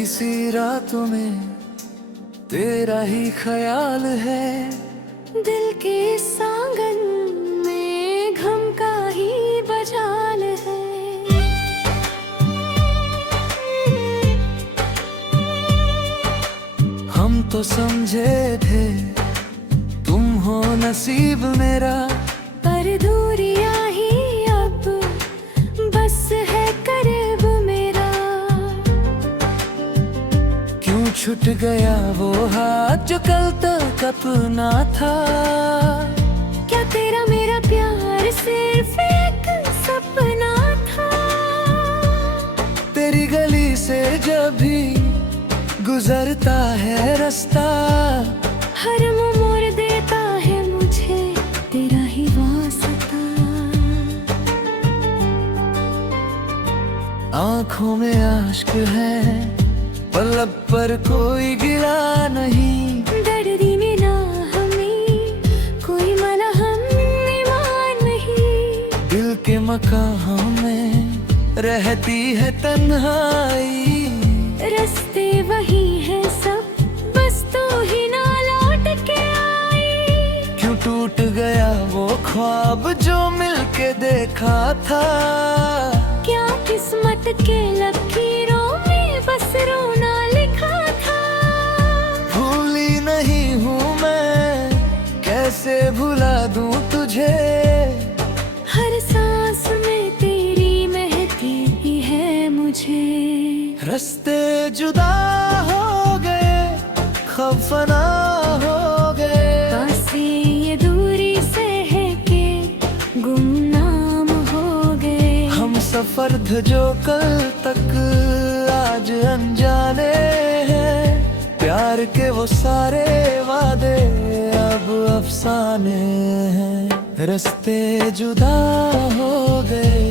मीठी सी रातों में तेरा ही ख्याल है। दिल के सांगन में घम का ही बजाल है। हम तो समझे थे तुम हो नसीब मेरा, पर दूरियां ही अब बस है करीब मेरा। क्यों छूट गया वो हाथ जो कल तक अपना था। क्या तेरा मेरा प्यार सिर्फ एक सपना था। तेरी गली से जब भी गुजरता है रास्ता, हर मोड़ देता है मुझे तेरा ही वास्ता। आँखों में आश्क है पर लब पर कोई गिला नहीं। दर्दी में ना हमें कोई मलहम ईमान नहीं। दिल के मकान में रहती है तन्हाई। रास्ते वही है सब बस तू ही ना लौट के आई। क्यों टूट गया वो ख्वाब जो मिलके देखा था। क्या किस्मत के लकीरों में बस रोना लिखा था। भूली नहीं हूँ मैं कैसे भुला दूँ तुझे। हर सांस में तेरी महकी ही है मुझे। रास्ते जुदा हो गए खफना हो गए। पास ये दूरी से है के गुमनाम हो गए। हम सफर थे जो कल तक आज अनजाने हैं। प्यार के वो सारे वादे अब अफसाने हैं। रास्ते जुदा हो गए।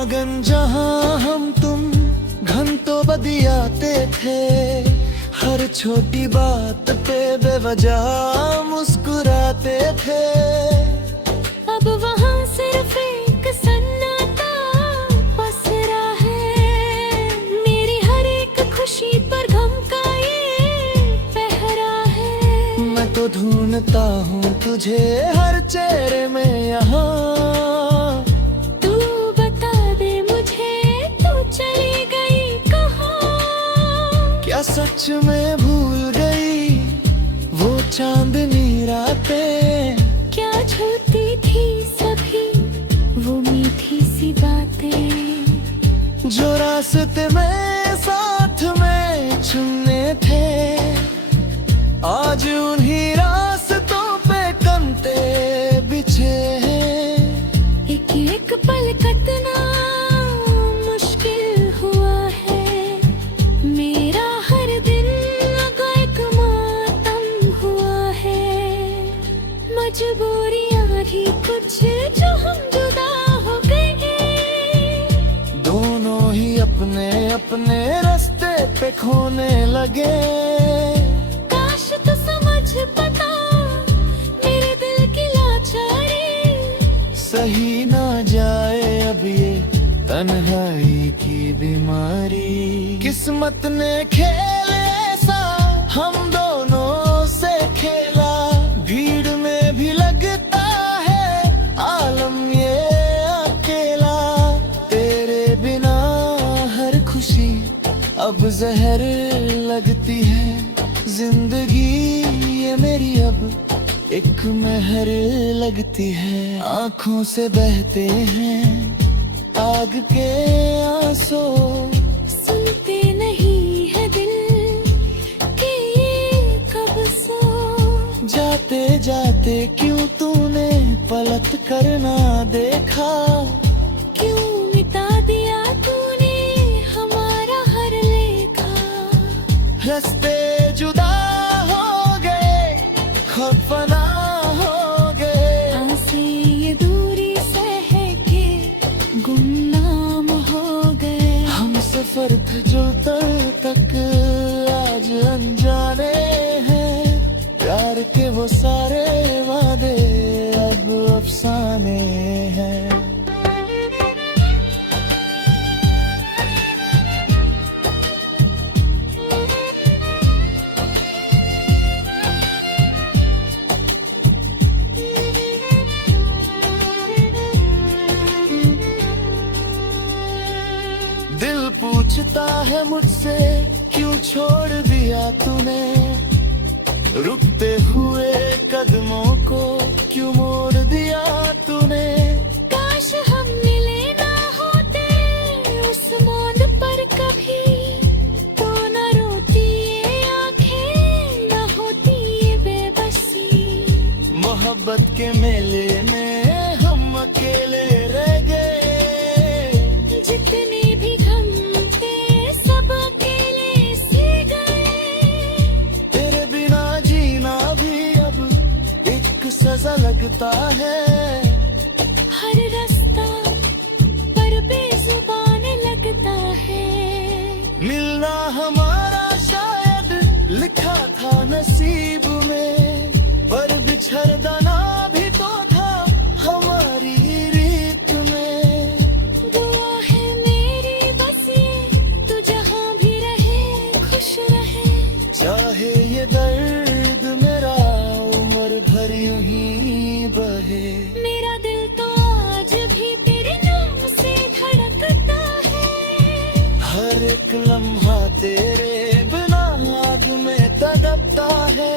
आंगन जहाँ हम तुम घंटों बदियाते थे। हर छोटी बात पे बेवजह मुस्कुराते थे। अब वहाँ सिर्फ एक सन्नाटा पसरा है। मेरी हर एक खुशी पर गम का ये पहरा है। मैं तो ढूंढता हूँ तुझे हर चेहरे में यहाँ। क्या सच में भूल गई वो चांदनी रातें। क्या झूठी थी सभी वो मीठी सी बातें। जो रास्ते में साथ में चुनने थे आज उन्हीं रास्तों पे कंते बिछे हैं। एक एक पल कटना मुश्किल हुआ है। मेरा हर दिन एक मातम हुआ है। मजबूरियां ही कुछ जो हम जुदा हो गए। दोनों ही अपने अपने रास्ते पे खोने लगे। काश तो समझ पता मेरे दिल की लाचारी। सही ना जाए अब ये तन्हाई की बीमारी। किस्मत ने खेल ऐसा हम दोनों से खेला। भीड़ में भी लगता है आलम ये अकेला। तेरे बिना हर खुशी अब जहर लगती है। जिंदगी ये मेरी अब एक महर लगती है। आँखों से बहते हैं आग के आंसू। सुनते नहीं है दिल कि ये कब सो। जाते जाते क्यों तूने पलट कर ना देखा। क्यों मिटा दिया तूने सफर थे जुलतर तक आज अनजाने हैं। प्यार के वो सारे वादे अब अफसाने हैं। दिल पूछता है मुझसे क्यों छोड़ दिया तूने, रुकते हुए कदमों को क्यों मोड़ दिया तूने। काश हम मिले ना होते उस मोड़ पर कभी, तो न रोती ये आंखें न होती ये बेबसी। मोहब्बत के मेले में हम अकेले रह गए, जितने भी गम थे सब अकेले से गए। तेरे बिना जीना भी अब एक सजा लगता है। हर रास्ता पर बेजुबान लगता है। मिलना हमारा शायद लिखा था नसीब में, पर बिछड़ना भी तो था हमारी रीत में। दुआ है मेरी बस ये तू जहाँ भी रहे खुश रहे। चाहे ये दर्द मेरा उम्र भर यूं ही बहे। मेरा दिल तो आज भी तेरे नाम से धड़कता है। हर एक लम्हा तेरे बिना आग में तड़पता है।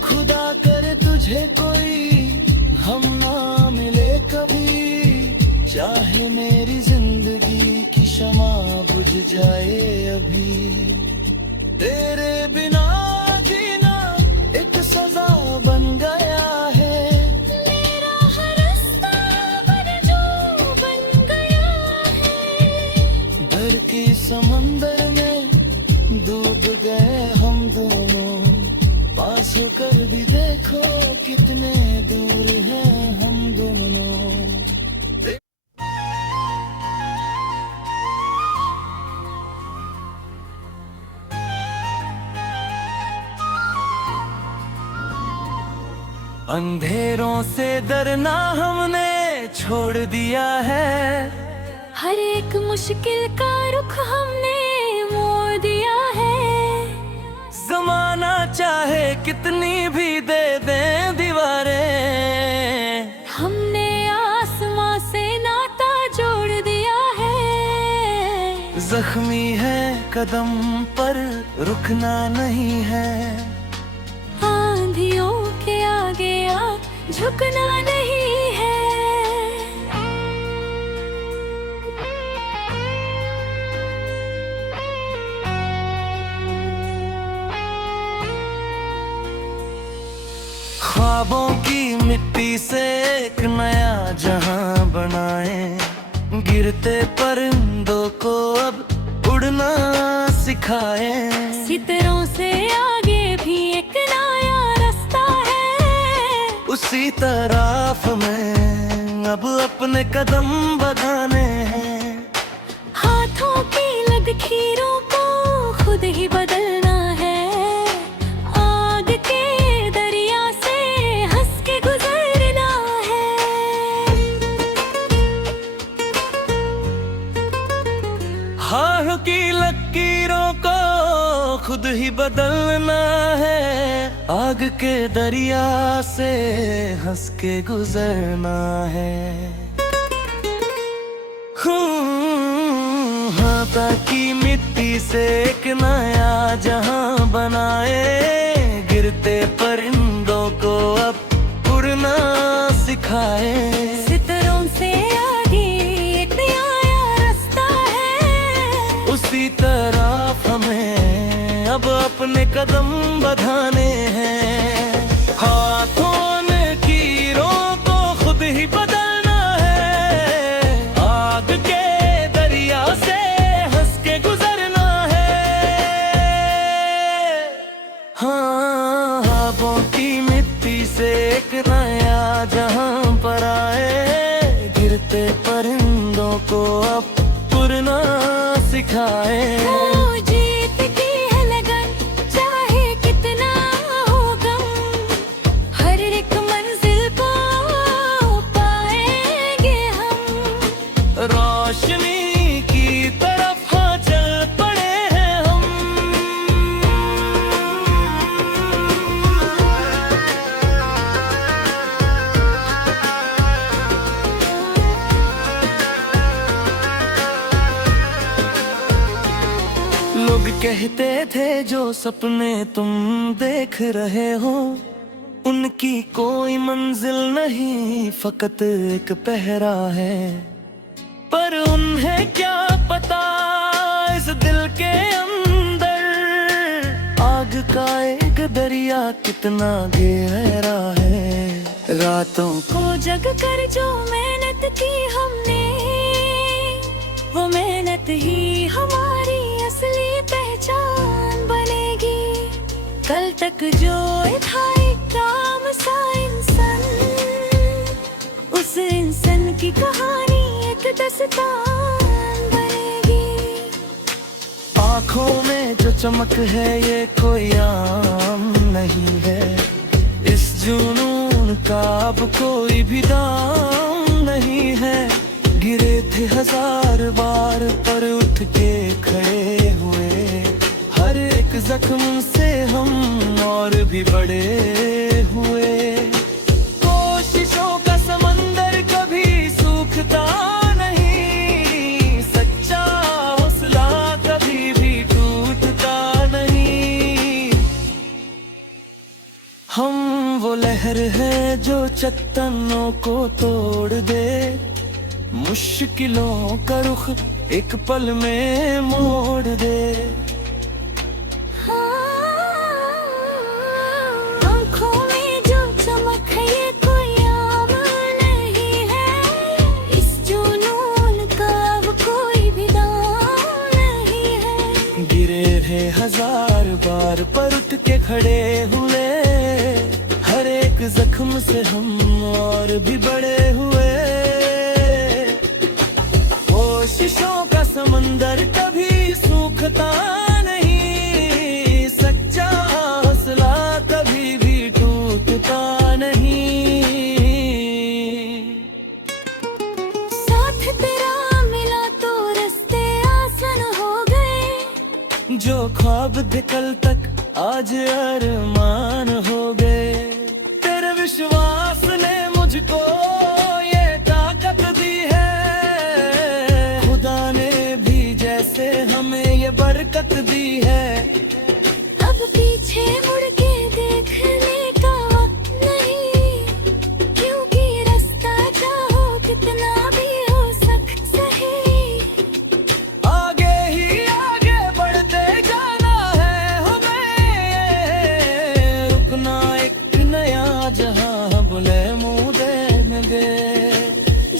खुदा करे तुझे कोई हम ना मिले कभी, चाहे मेरी जिंदगी की शमा बुझ जाए अभी। तेरे बिना जीना एक सजा बन गया है। मेरा हर रास्ता जो बन गया है। डर के समंदर में डूब गए हम दोनों, पास होकर भी देखो कितने दूर हैं हम दोनों। अंधेरों से डरना हमने छोड़ दिया है। हर एक मुश्किल का रुख हमने मोड़ दिया है। जमाना चाहे कितनी भी दे दें दीवारें, हमने आसमां से नाता जोड़ दिया है। जख्मी है कदम पर रुकना नहीं है। आंधियों के आगे झुकना नहीं है। ख्वाबों की मिट्टी से एक नया जहां बनाए। गिरते परिंदों को अब उड़ना सिखाए। सितारों से आगे भी एक नया रास्ता है। उसी तरफ में अब अपने कदम बढ़ाने हैं। हाथों की लकीरों को खुद ही बदलना है। आग के दरिया से हंस के गुजरना है। हाथों की लकीरों को खुद ही बदलना है। आग के दरिया से हंस के गुजरना है। हाथा की मिट्टी से एक नया जहां बनाए। गिरते परिंदों को अब उड़ना सिखाए। सितारों से आगे एक नया रास्ता है। उसी तरफ हमें अब अपने कदम बढ़ाने हैं। हाथों ने कीरों को खुद ही बदलना है। आग के दरिया से हंस के गुजरना है। हाँ, ख्वाबों की मिट्टी से एक नया जहां पर आए। गिरते परिंदों को अब उड़ना सिखाए। ओ जीत की है लगन, चाहे कितना हो गम, हर एक मंजिल को पाएंगे हम। रोशनी की तरफ हाँ चल पड़े हैं हम। लोग कहते थे जो सपने तुम देख रहे हो, उनकी कोई मंजिल नहीं, फकत एक पहरा है। पर उन्हें क्या पता इस दिल के अंदर आग का एक दरिया कितना गहरा है। रातों को जग कर जो मेहनत की हमने, वो मेहनत ही हमारी असली पहचान बनेगी। कल तक जो था एक काम सा इंसान, उस इंसान की कहानी एक दास्तान बनेगी। आँखों में जो चमक है ये कोई आम नहीं है, इस जुनून का अब कोई भी दाम नहीं है। गिरे थे हजार बार पर उठ के खड़े हुए, हर एक जख्म से हम और भी बड़े हुए। कोशिशों का समंदर कभी सूखता नहीं, सच्चा हौसला कभी भी टूटता नहीं। हम वो लहर है जो चट्टानों को तोड़ दे, मुश्किलों का रुख एक पल में मोड़ दे। आँखों में जो चमक है ये कोई आम नहीं है, इस जुनून का अब कोई भी दाम नहीं है। गिरे हैं हजार बार पर उठ के खड़े हुए, हर एक जख्म से हम और भी बड़े हुए। कोशिशों का समंदर कभी सूखता नहीं, सच्चा हौसला कभी भी टूटता नहीं। साथ तेरा मिला तो रास्ते आसान हो गए, जो ख्वाब थे कल तक आज अरमान हो गए। तेरे विश्वास ने मुझको ये ताकत दी है, खुदा ने भी जैसे हमें ये बरकत दी है। अब पीछे मुड़ के देखने का वक्त नहीं, क्योंकि रास्ता चाहो कितना भी हो सही। आगे ही आगे बढ़ते जाना है हमें, रुकना एक नया जहां बुले मुँह देंगे।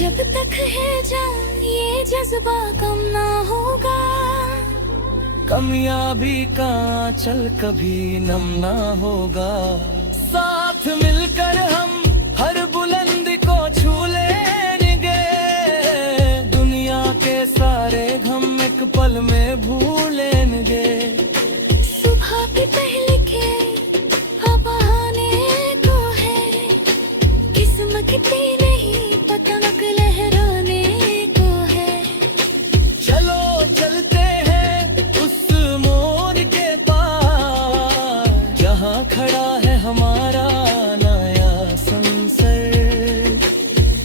जब तक है जान ये जज्बा कम ना होगा, कामयाबी का चल कभी नम ना होगा। साथ मिलकर हम हर बुलंदी को छू लेंगे, दुनिया के सारे गम एक पल में भूलेंगे। सुबह भी पहले के अब आने को है, किस्मत की नहीं पतंग लहराने को है। चलो चलते हैं उस मोड़ के पार, जहाँ खड़ा है हमारा नया संसार।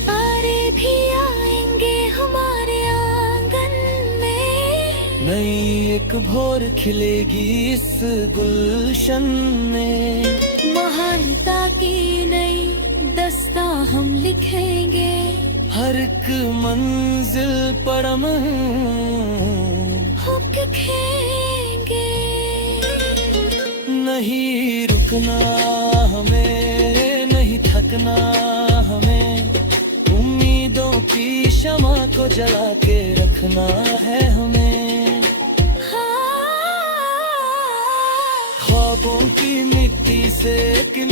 तारे भी आएंगे हमारे आंगन में, नई एक भोर खिलेगी इस गुलशन में। महानता की नई दस्ता हम लिखेंगे, हर एक मंजिल पर हम हम लिखेंगे। नहीं रुकना हमें, नहीं थकना हमें, उम्मीदों की शमा को जला के रखना है हमें। ख्वाबों की मिट्टी से कि